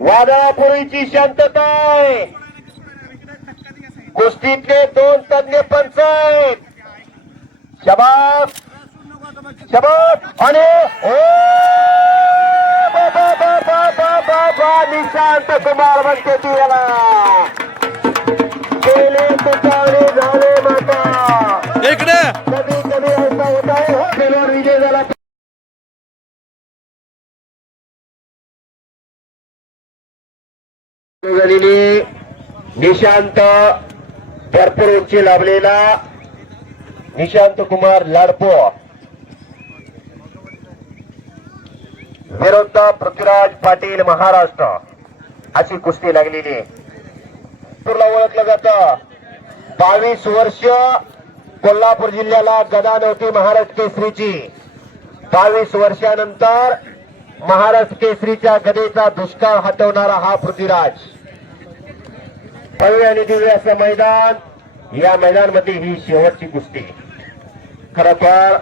वादापूर्वीची शांतता आहे. कुस्तीतले दोन तज्ञ पंच आहेत. शबाब शबाब आणि ओ बाबा बाबा बाबा बा निशांत कुमार म्हणते ती याला. झालेली निशांत भरपूर उंची लाभलेला निशांत कुमार लाडपो. विरुद्ध पृथ्वीराज पाटील महाराष्ट्र अशी कुस्ती लागलेली. आहे ओळखलं जातं. बावीस वर्ष कोल्हापूर जिल्ह्याला गदा नव्हती महाराष्ट्र केसरीची. बावीस वर्षानंतर महाराष्ट्र केसरीच्या गदेचा दुष्काळ हटवणारा हा पृथ्वीराज. भव्य आणि दिव्य असं मैदान. या मैदानमध्ये ही शेवटची कुस्ती. खर तर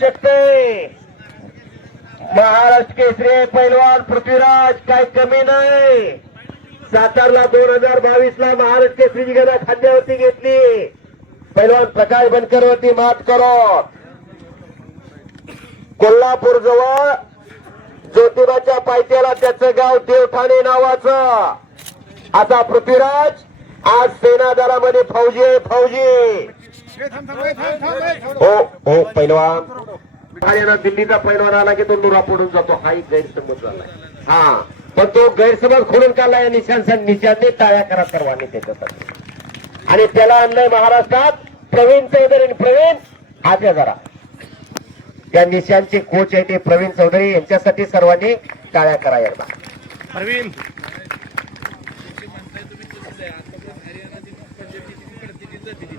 शकते. महाराष्ट्र केसरी पैलवान पृथ्वीराज काय कमी नाही. सातारला दोन हजार बावीस ला महाराष्ट्र केसरीची गदा खांद्यावरती घेतली. पैलवान प्रकाश बनकर वरती मात करत कोल्हापूर जवळ ज्योतिबाच्या पायथ्याला त्याचं गाव देवठाणे नावाचं. आता पृथ्वीराज आज सेना दलामध्ये फौजी आहे फौजी. हो हो पैलवान. दिल्लीचा पैलवान आला की तो नुरा पडून जातो. हाही गैरसमज झालाय. हा. पण तो गैरसमज खोडून काढला या निशांत निशांनी टाळ्या करा सर्वांनी त्याच्यासाठी. आणि त्याला आणलंय महाराष्ट्रात प्रवीण चौधरी आणि प्रवीण आज्या जरा. त्या निशांचे कोच आहे ते प्रवीण चौधरी यांच्यासाठी सर्वांनी टाळ्या करा एकदा. अरविंद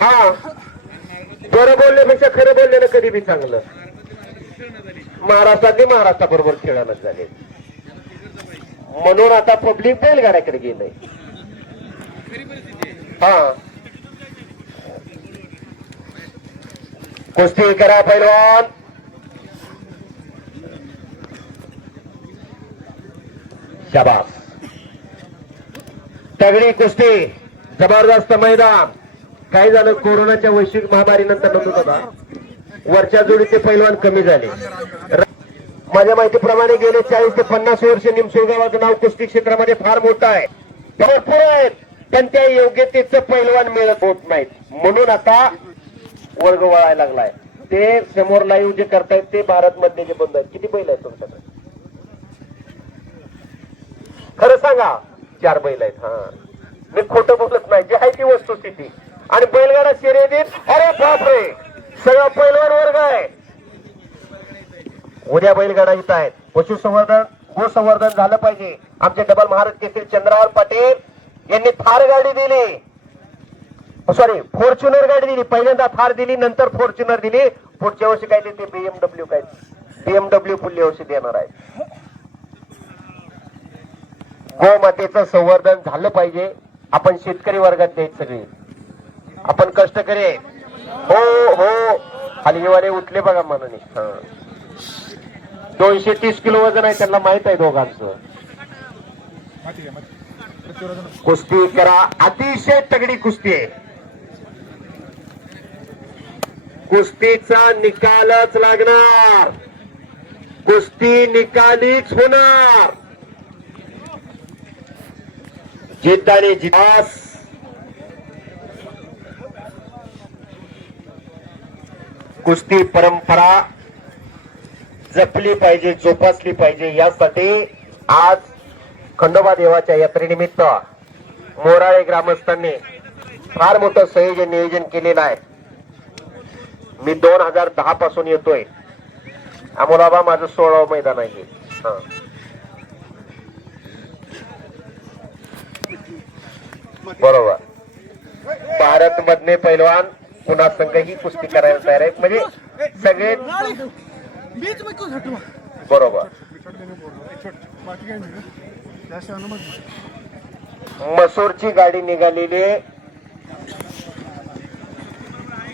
हा. बरं बोलण्यापेक्षा खरं बोललेलं कधी बी चांगलं. महाराष्ट्रातले महाराष्ट्राबरोबर खेळायलाच झाले. म्हणून आता पब्लिक बैलगाड्याकडे गेलंय. हा. कुस्ती करा पैलवान. शाबास. तगडी कुस्ती जबरदस्त मैदान. काय झालं कोरोनाच्या वैश्विक महामारीनंतर नव्हतं बघा वरच्या जोडीचे पैलवान कमी झाले. माझ्या माहितीप्रमाणे गेले चाळीस ते पन्नास वर्ष निमसुळगावाचं नाव कुस्ती क्षेत्रामध्ये फार मोठं आहे. भरपूर आहेत पण त्या योग्यतेचं पैलवान मिळत होत नाहीत. म्हणून आता वर्ग वळायला लागलाय. ते समोर लाईव्ह जे करतायत ते भारत मधले जे बंद आहेत किती बैल आहेत तुमच्याकडे? खरं सांगा चार बैल आहेत हा. मी खोटं बोलत नाही जे आहे ती वस्तुस्थिती. आणि बैलगाडा शर्यतीत अरे बापरे! सगळा पैलवान वर्ग आहे. उद्या बैलगाडा इथं आहेत. पशुसंवर्धन गोसंवर्धन झालं पाहिजे. आमचे डबल महाराज केसरी चंद्रावर पाटील यांनी थार गाडी दिली. सॉरी फॉर्च्युनर गाडी दिली. पहिल्यांदा थार दिली नंतर फॉर्च्युनर दिली. पुढच्या वर्षी काय ते बीएमडब्ल्यू काय? बीएमडब्ल्यू पुढल्या वर्षी देणार आहे गोमातेचं संवर्धन झालं पाहिजे. आपण शेतकरी वर्गात देत सगळे. आपण कष्टकरी आहे. हो हो. हलगीवाले उठले बघा मनाने. हा. दोनशे तीस किलो वजन आहे त्यांना माहीत आहे दोघांचं. कुस्ती करा. अतिशय तगडी कुस्ती आहे. कुस्तीचा निकालच लागणार. कुस्ती निकालीच होणार. जिद्द आणि कुस्ती परंपरा जपली पाहिजे जोपासली पाहिजे यासाठी आज खंडोबा देवाच्या यात्रेनिमित्त मोराळे ग्रामस्थांनी फार मोठं संयोजन नियोजन केलेलं आहे. मी दोन हजार दहा पासून येतोय. अमोलाबा माझं सोळावं मैदान आहे हा. बरोबर. भारत मधले पैलवान पुन्हा संघ ही कुस्ती करायला तयार आहेत. म्हणजे सगळे मसूर ची झटवा बरोबर मसूरची गाडी निघालेली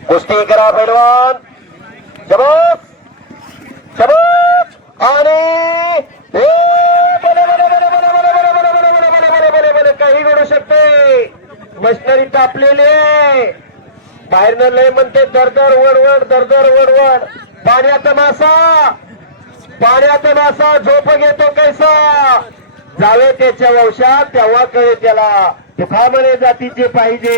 कुस्ती करा पैलवान शबाब शबाब आणि काही घडू शकते मशनरी टापलेली बाहेरनं लय म्हणते दरदर वडवड दरदर वडवड पाण्याचा मासा! पाण्याचा मासा झोप घेतो कैसा? जावे त्याच्या वंशात तेव्हा कळे त्याला. तुखामणे जातीचे पाहिजे.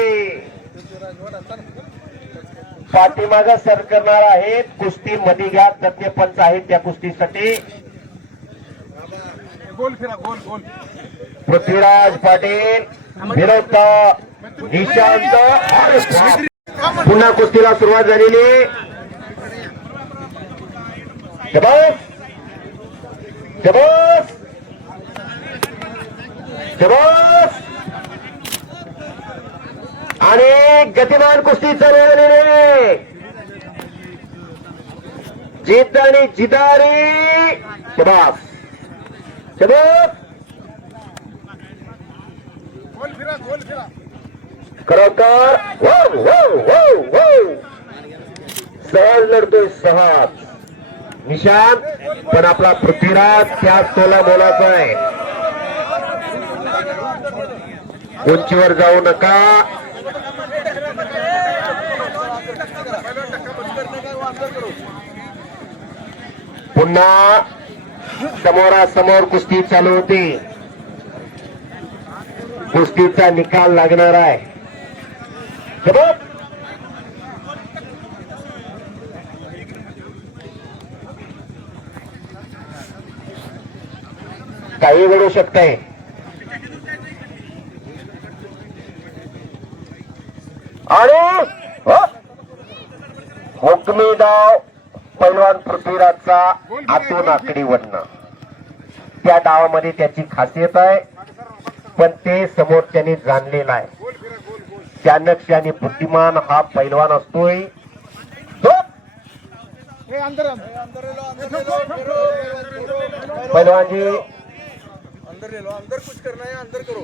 पाठीमाग सर करणार आहेत कुस्ती मध्ये घ्या तज्ञ पंच आहेत त्या कुस्तीसाठी. पृथ्वीराज पाटील विरोध निशांत. पुन्हा कुस्तीला सुरुवात झालेली आणि गतिमान कुस्ती चालवलेले जिद्द आणि जिदारी शबास शबास खरोखर सहज लढतोय सहज निशान पण आपला पृथ्वीराज त्या तोला बोलाचा आहे. उंचीवर जाऊ नका. पुन्हा समोरासमोर कुस्ती चालू होती. कुस्तीचा निकाल लागणार आहे. काही घडू शकतंय आणि हो, हुकमी डाव पैलवान पृथ्वीराजचा आतून आकडी वडणं त्या डावामध्ये त्याची खासियत आहे पण ते समोर त्याने जाणलेलं आहे चाणक्य आणि बुद्धिमान हा पैलवान असतोय पैलवानजी अंदर ले लो अंदर कुछ करना है अंदर करो।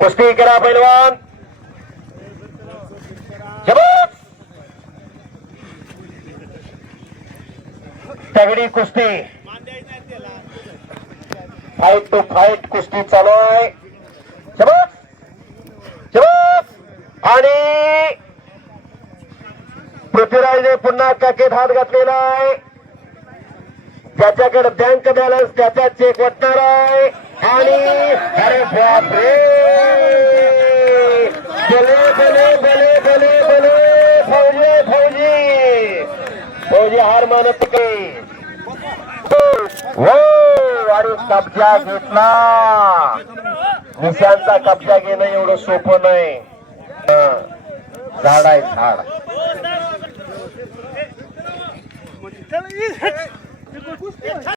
कुश्ती करा पहलवान। तगडी कुस्ती फाईट टू फाईट कुस्ती चालू आहे आणि पृथ्वीराजने पुन्हा काकेत हात घातलेला आहे त्याच्याकडे बँक बॅलन्स त्याचा चेक वाटणार आहे. आणि अरे बापरे! भले भले भले भले भले. फौजी फौजी. फौजी हार मानत हो अरे कब्जा घेतला. निशांचा कब्जा घेणं एवढं सोपं नाही. झाड आहे झाड. Push, push.